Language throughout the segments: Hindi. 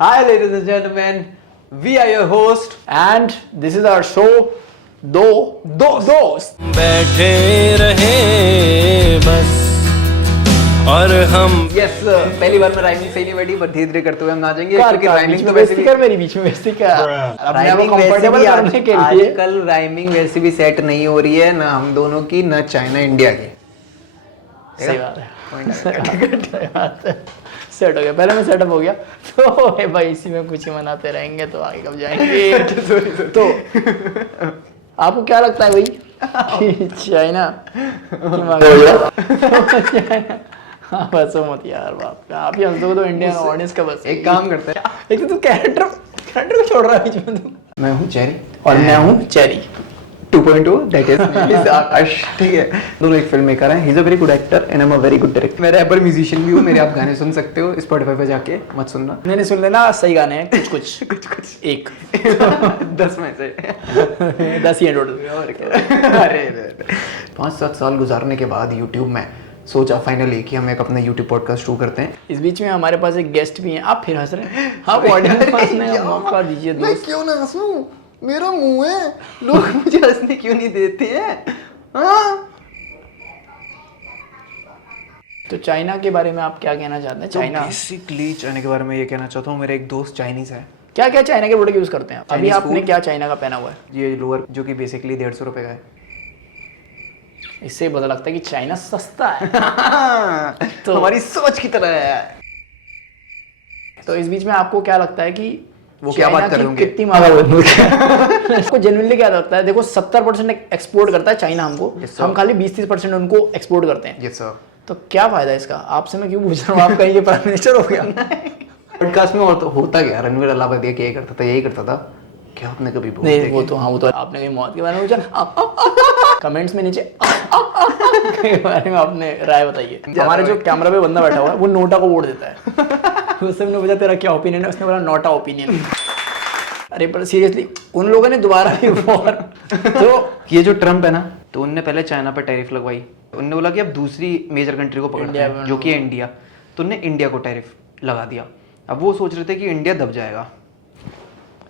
Hi, ladies and gentlemen. We are your host, and this is our show. दो दोस्त बैठे रहे बस और हम yes पहली बार में राइमिंग सही नहीं बैठी पर धीरे धीरे करते हुए हम नाचेंगे क्योंकि राइमिंग तो वैसे भी कर मेरी बीच में वैसे क्या अपने आप को कंफर्टेबल करने के लिए आजकल राइमिंग वैसे भी सेट नहीं हो रही है ना हम दोनों की ना चाइना इंडिया की। सही बात है सेट हो गया पहले में सेटअप हो गया तो भाई इसी में कुछ ही मनाते रहेंगे तो आगे कब जाएंगे तो आपको क्या लगता है भाई चाइना हाँ बस मत यार बाप आप ही हंस दो तो इंडियन ऑडियंस का बस एक काम करते हैं एक तो तू कैरेक्टर को छोड़ रहा है बीच में तू। मैं हूँ चेरी और मैं हूँ चेरी 2.0 दैट इज आकाश। ठीक है दोनों एक फिल्म मेकर हैं। He is a very good actor and I am a very good director. मैं रैपर म्यूजिशियन भी हूँ। मेरे आप गाने सुन सकते हो स्पॉटिफाई पे जाके मत सुनना। मैंने सुन लेना सही गाने हैं कुछ एक 10 में से 10 ही है टोटल। और क्या अरे 5-7 साल गुजारने के बाद यूट्यूब में सोचा फाइनली कि हम एक अपना यूट्यूब पॉडकास्ट शुरू करते हैं। इस बीच में हमारे पास एक गेस्ट भी हैं। आप फिर हंस रहे हैं। आप ऑडियंस ने मौका दीजिए मैं दोस्त। क्यों ना हंसूं? मेरा मुंह है लोग मुझे हंसने क्यों नहीं देते हैं? हाँ? तो चाइना के बारे में आप क्या कहना चाहते हैं? चाइना बेसिकली चाइना के बारे में ये कहना चाहता हूँ मेरा एक दोस्त चाइनीज है। क्या क्या चाइना के प्रोडक्ट यूज करते हैं? अभी Chinese आपने food? क्या चाइना का पहना हुआ है? ये लोअर जो कि बेसिकली 150 रुपए का है। इससे पता लगता है कि चाइना सस्ता है। तो हमारी सोच की तरह है। तो इस बीच में आपको क्या लगता है कि वो क्या बात कर रहे होंगे? कितनी मांगा आपको जेन्युइनली क्या लगता है? देखो 70% एक्सपोर्ट करता है चाइना हमको। Yes, हम खाली 20-30% उनको एक्सपोर्ट करते हैं। Yes sir. तो क्या फायदा है इसका? आपसे मैं क्यों पूछ रहा हूँ? आप कहीं के प्राइम मिनिस्टर हो गया। पॉडकास्ट में और तो होता क्या रणवीर अलाहाबादी क्या यही करता था क्या आपने कभी बोला? नहीं वो तो आपने कहीं मौत के बारे में पूछा कमेंट्स में नीचे के बारे में आपने राय बताइए। हमारे जो कैमरा पे बंदा बैठा हुआ है वो नोटा को वोट देता है। उससे हमने पूछा तेरा क्या ओपिनियन है? उसने बोला नोटा ओपिनियन। अरे पर सीरियसली उन लोगों ने दोबारा भी वॉर तो ये जो ट्रम्प है ना तो उनने पहले चाइना पर टैरिफ लगवाई। उनने बोला कि अब दूसरी मेजर कंट्री को पकड़ते हैं जो कि है इंडिया। तो उनने इंडिया को टैरिफ लगा दिया। अब वो सोच रहे थे कि इंडिया दब जाएगा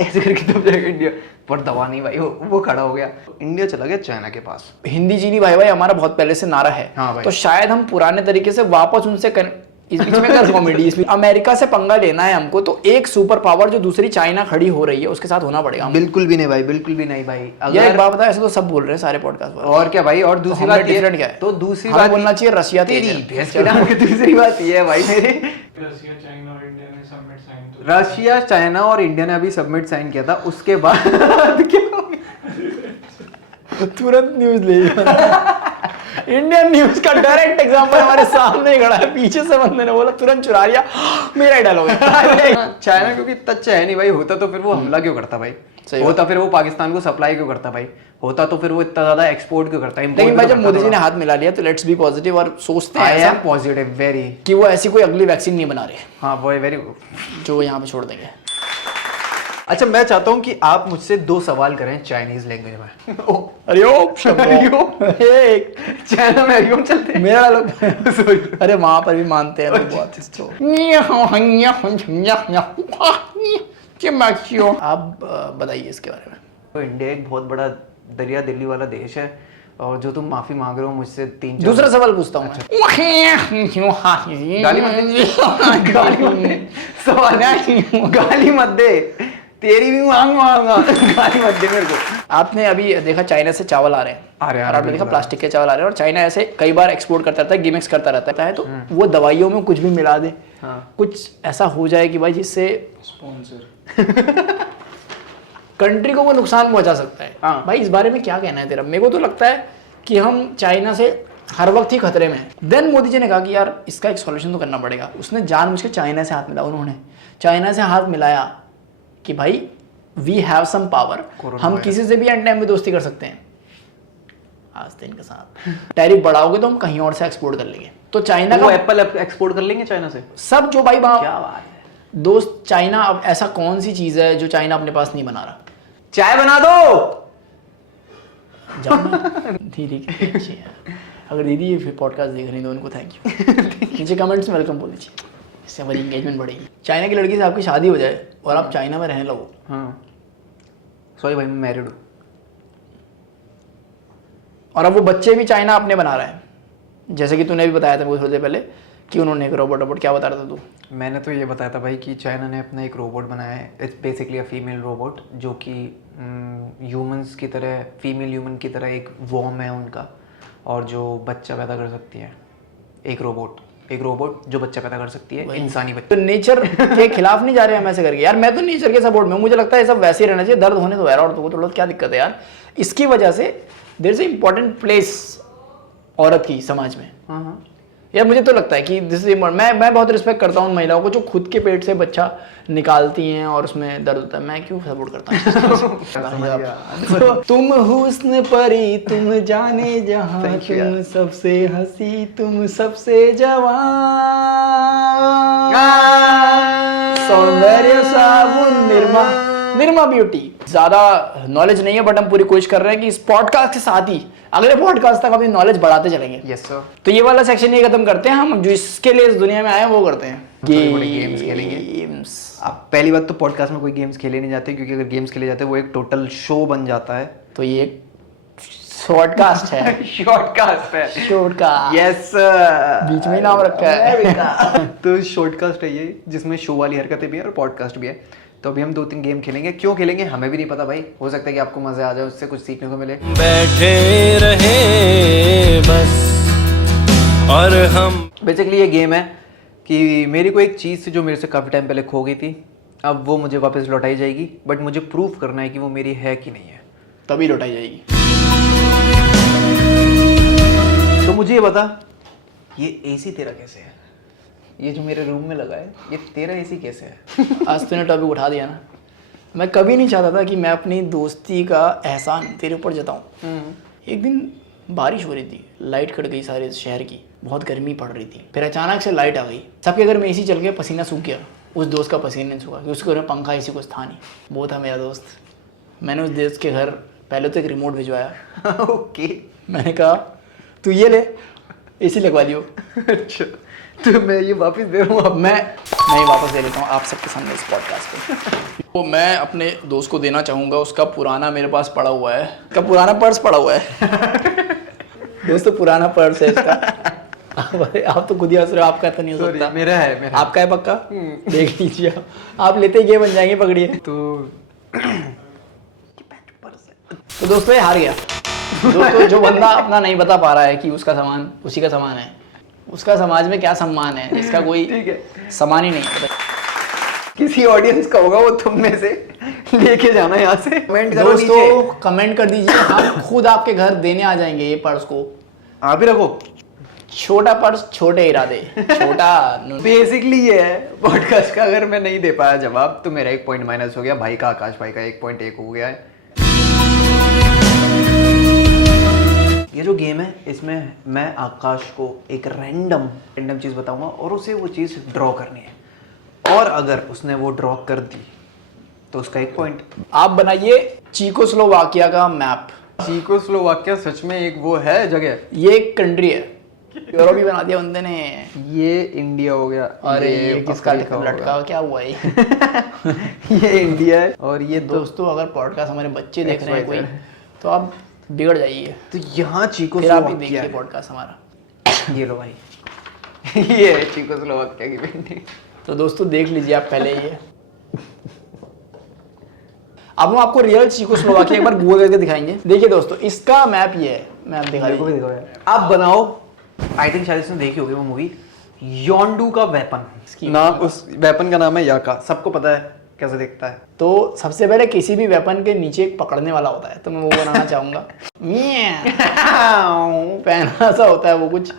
ऐसे करके दब जाएगा इंडिया पर दबा नहीं भाई वो खड़ा हो गया। इंडिया चला गया चाइना के पास। हिंदी चीनी भाई हमारा बहुत पहले से नारा है। हाँ भाई। तो शायद हम पुराने तरीके से वापस उनसे इस बीच में कर कॉमेडी इसमें अमेरिका से पंगा लेना है हमको तो एक सुपर पावर जो दूसरी चाइना खड़ी हो रही है उसके साथ होना पड़ेगा। बिल्कुल भी नहीं भाई बिल्कुल भी नहीं भाई। ये एक बात बता ऐसे तो सब बोल रहे हैं सारे पॉडकास्ट पर। और क्या भाई और दूसरी बात डिफरेंट क्या है? तो दूसरी हमें बात बोलना चाहिए रशिया तेज है। भैंस के नाम की दूसरी बात ये है भाई मेरे रशिया चाइना और इंडिया ने सबमिट साइन तो रशिया चाइना और इंडिया ने अभी सबमिट साइन किया था उसके बाद क्या हो गया? तुरंत न्यूज ले इंडियन न्यूज का डायरेक्ट एग्जांपल हमारे सामने खड़ा है। पीछे से बंदे ने बोला तुरंत चुरा लिया मेरा ही डायलॉग है। चाइना क्योंकि इतना अच्छा है नहीं भाई। होता तो फिर वो हमला क्यों करता भाई? होता फिर वो पाकिस्तान को सप्लाई क्यों करता भाई? होता तो फिर वो इतना ज्यादा एक्सपोर्ट क्यों करता? लेकिन भाई जब मोदी जी ने हाथ मिला लिया तो लेट्स बी पॉजिटिव और सोचते हैं ऐसा पॉजिटिव वेरी कि वो ऐसी कोई अगली वैक्सीन नहीं बना रहे। हाँ वो वेरी जो यहाँ पे छोड़ देंगे। अच्छा मैं चाहता हूँ कि आप मुझसे 2 सवाल करें चाइनीज लैंग्वेज में। एक चाइना में अरियो चलते हैं मेरा लोग अरे वहां पर भी मानते हैं लोग बहुत इसको। आप बताइए इसके बारे में। तो इंडिया एक बहुत बड़ा दरिया दिल्ली वाला देश है और जो तुम माफी मांग रहे हो मुझसे 3-4 दूसरा सवाल पूछता हूँ गाली मत दे गाली मत दे सवाल गाली मत दे तेरी भी मांगूंगा गाली मत दे मेरे को। आपने अभी देखा चाइना से चावल आ रहे हैं और आपने देखा प्लास्टिक के चावल आ रहे हैं और चाइना ऐसे कई बार एक्सपोर्ट करता रहता है गिमिक्स करता रहता है तो वो दवाइयों में कुछ भी मिला दे। कुछ ऐसा हो जाए कि भाई जिससे स्पॉन्सर कंट्री को वो नुकसान पहुंचा सकता है। हाँ। भाई इस बारे में क्या कहना है तेरा? मेरे को तो लगता है कि हम चाइना से हर वक्त ही खतरे में हैं। देन मोदी जी ने कहा कि यार इसका एक सॉल्यूशन तो करना पड़ेगा। उसने जानबूझ के चाइना से हाथ मिलाया। उन्होंने चाइना से हाथ मिलाया कि भाई वी हैव सम पावर, हम किसी से भी एंड टाइम में दोस्ती कर सकते हैं। आज दिन के साथ टैरिफ बढ़ाओगे तो हम कहीं और से एक्सपोर्ट कर लेंगे। तो चाइना वो का एप्पल एक्सपोर्ट कर लेंगे चाइना से सब जो भाई क्या बात है दोस्त। चाइना अब ऐसा कौन सी चीज है जो चाइना अपने पास नहीं बना रहा? चाय बना दो दीदी कितनी अच्छी है। अगर दीदी ये फिर पॉडकास्ट देख रही है तो उनको थैंक यू। नीचे कमेंट्स में वेलकम बोल दीजिए। इससे हमारी एंगेजमेंट बढ़ेगी। चाइना की लड़की से आपकी शादी हो जाए और आप चाइना में रहने लगो, हाँ सॉरी भाई, मैं मैरिड हूँ। और अब वो बच्चे भी चाइना अपने बना रहा है, जैसे कि तूने भी बताया था मुझे थोड़ी देर पहले कि उन्होंने एक रोबोट क्या बता रहा था तू? मैंने तो ये बताया था भाई कि चाइना ने अपना एक रोबोट बनाया है। It's basically a female robot जो कि ह्यूमंस की तरह, फीमेल ह्यूमन की तरह एक वॉर्म है उनका, और जो बच्चा पैदा कर सकती है। एक रोबोट जो बच्चा पैदा कर सकती है, इंसानी बच्चा। तो नेचर के खिलाफ नहीं जा रहे हम ऐसे करके यार। मैं तो नेचर के सपोर्ट में हूं। मुझे लगता है सब वैसे ही रहना चाहिए। दर्द होने तो यार, और तो क्या दिक्कत है यार। इसकी वजह से there is a important place औरत की समाज में। हाँ यार मुझे तो लगता है कि दिस इज, मैं बहुत रिस्पेक्ट करता हूँ उन महिलाओं को जो खुद के पेट से बच्चा निकालती हैं और उसमें दर्द होता है। मैं क्यों सपोर्ट करता हूँ? तुम हुस्न परी, तुम जाने जहां, तुम सबसे हंसी, तुम सबसे जवान, सौंदर्य साबुन निर्मा ब्यूटी। ज्यादा नॉलेज नहीं है बट हम पूरी कोशिश कर रहे हैं कि इस पॉडकास्ट के साथ ही अगले पॉडकास्ट तक अपनी नॉलेज बढ़ाते चलेंगे। Yes sir. तो ये वाला सेक्शन ये खत्म करते हैं। हम जो इसके लिए इस दुनिया में आए हैं वो करते हैं, गेम्स खेलेंगे। आप पहली बात तो पॉडकास्ट में कोई गेम्स खेले नहीं जाते, क्योंकि अगर गेम्स खेले जाते हैं वो एक टोटल शो बन जाता है। तो ये एक शॉर्टकास्ट है। शॉर्टकास्ट है। शॉर्टकास्ट, यस, बीच में ही नाम रखा है। तो शॉर्टकास्ट है ये, जिसमें शो वाली हरकतें भी है और पॉडकास्ट भी है। तो अभी हम 2-3 गेम खेलेंगे। क्यों खेलेंगे हमें भी नहीं पता भाई, हो सकता है कि आपको मजा आ जाए, उससे कुछ सीखने को मिले। बैठे रहे बस और हम। बेसिकली ये गेम है कि मेरी को एक चीज़ थी जो मेरे से काफ़ी टाइम पहले खो गई थी, अब वो मुझे वापस लौटाई जाएगी, बट मुझे प्रूव करना है कि वो मेरी है कि नहीं है, तभी लौटाई जाएगी। तो मुझे ये बता, ये एसी तेरा कैसे है? ये जो मेरे रूम में लगा है, ये तेरा एसी कैसे है? आज तूने टॉपिक उठा दिया ना। मैं कभी नहीं चाहता था कि मैं अपनी दोस्ती का एहसान तेरे ऊपर जताऊं। एक दिन बारिश हो रही थी, लाइट कट गई सारे शहर की, बहुत गर्मी पड़ रही थी। फिर अचानक से लाइट आ गई, सबके घर में एसी चल गया, पसीना सूख गया। उस दोस्त का पसीना नहीं सूखा कि उसके घर में पंखा एसी कुछ था नहीं, वो था मेरा दोस्त। मैंने उस दोस्त के घर पहले तो एक रिमोट भिजवाया। ओके। मैंने कहा तू ये ले, एसी लगवा लियो। अच्छा, तो मैं ये वापस दे रहा हूँ। अब मैं ही वापस दे लेता हूँ आप सबके सामने इस पॉडकास्ट पे। तो मैं अपने दोस्त को देना चाहूँगा, उसका पुराना मेरे पास पड़ा हुआ है, उसका पुराना पर्स पड़ा हुआ है। दोस्तों पुराना पर्स है इसका। आप तो खुद ही हंस रहे हो, आपका तो नहीं हो सकता। मेरा है। आपका है पक्का? देख लीजिए आप लेते ही ये बन जाएंगे, पकड़िए। तो दोस्तों ये हार गया। दोस्तों जो बंदा अपना नहीं बता पा रहा है कि उसका सामान उसी का सामान है, उसका समाज में क्या सम्मान है, इसका कोई सम्मान ही नहीं है। किसी ऑडियंस का होगा, वो तुम में से लेके जाना यहाँ से। कमेंट करो नीचे। दोस्तों कमेंट कर दीजिए, हम खुद आपके घर देने आ जाएंगे ये पर्स को। आप ही रखो। छोटा पर्स, छोटे इरादे, छोटा। बेसिकली ये है पॉडकास्ट का। अगर मैं नहीं दे पाया जवाब तो मेरा 1 पॉइंट माइनस हो गया, भाई का, आकाश भाई का 1.1 हो गया है। ये जो गेम है इसमें मैं आकाश को एक रैंडम चीज़ बताऊंगा और उसे वो चीज़ ड्रॉ करनी है, और अगर उसने वो ड्रॉ कर दी तो उसका 1 पॉइंट। आप बनाइए चेकोस्लोवाकिया का मैप। चेकोस्लोवाकिया सच में एक वो है जगह? ये एक कंट्री है, यूरोप भी बना दिया बंदे ने। ये इंडिया हो गया। अरे ये किसका लटका क्या हुआ है? ये इंडिया है। और ये दोस्तों अगर पॉडकास्ट हमारे बच्चे देख रहे हैं कोई, तो आप बिगड़ जाइए। तो यहाँ फिर आप ही चेकोस्लोवाकिया देखिए है। पॉडकास्ट हमारा। ये लो भाई। ये है चेकोस्लोवाकिया की पेंटिंग। तो दोस्तों देख लीजिए आप पहले ये। अब हम आपको रियल चेकोस्लोवाकिया एक बार गूगल करके दिखाएंगे। देखिए दोस्तों इसका मैप ये है, मैं आप दिखा दूं। आप बनाओ। आई थिंक शायद इसने देखी होगी वो मूवी, योंडू का वेपन। नाम, उस वेपन का नाम है याका। सबको पता है कैसे दिखता है। तो सबसे पहले किसी भी वेपन के नीचे एक पकड़ने वाला होता है, तो मैं वो बनाना चाहूंगा। पहना सा होता है वो कुछ।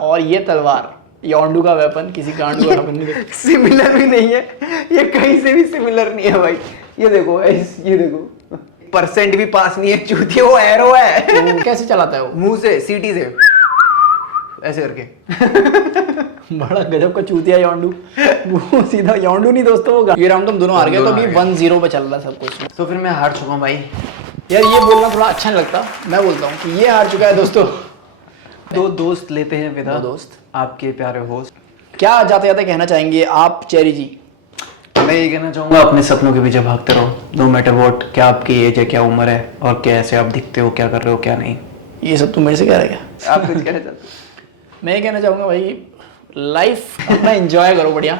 और ये तलवार, योंडू का वेपन, किसी गांडू का वेपन नहीं। सिमिलर भी नहीं है, ये कहीं से भी सिमिलर नहीं है भाई। ये देखो, ये देखो, परसेंट भी पास नहीं है, चूतिया, वो एरो है। तो कैसे चलाता है वो? मुंह से, सीटी से ऐसे करके। बड़ा गजब का चूतिया योंडू। वो सीधा योंडू नहीं दोस्तों, वो ये राउंड तुम दोनों हार गए, तो अभी 1-0 पे चल रहा है सब कुछ। तो फिर मैं हार चुका हूँ भाई। यार ये बोलना थोड़ा अच्छा नहीं लगता, मैं बोलता हूँ कि ये हार चुका है दोस्तों। 2 दोस्त लेते हैं विदा। 2 दोस्त, आपके प्यारे होस्ट क्या जाते जाते कहना चाहेंगे आप चेरी जी? मैं ये कहना चाहूँगा अपने सपनों के पीछे भागते रहो, नो मैटर व्हाट, क्या आपकी एज है, क्या उम्र है और कैसे आप दिखते हो, क्या कर रहे हो क्या नहीं। ये सब तुम मेरे से कह रहे क्या? आप कुछ कहना चाहते हो? मैं ये कहना चाहूँगा भाई, लाइफ अपना एंजॉय करो बढ़िया,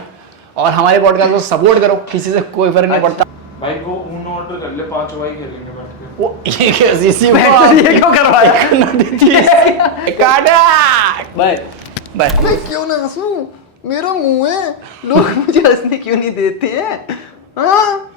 और हमारे पॉडकास्ट को सपोर्ट करो, किसी से कोई फर्क नहीं पड़ता। भाई वो ऊनो ऑर्डर कर ले, 5 वाई खेलेंगे बैठ के। वो ये कैसी सी बात, ये क्यों करवाई करना देती है? काटा बाय बाय। मैं क्यों ना हंसूं, मेरा मुंह है, लोग मुझे हंसने क्यों नहीं देते हैं? हाँ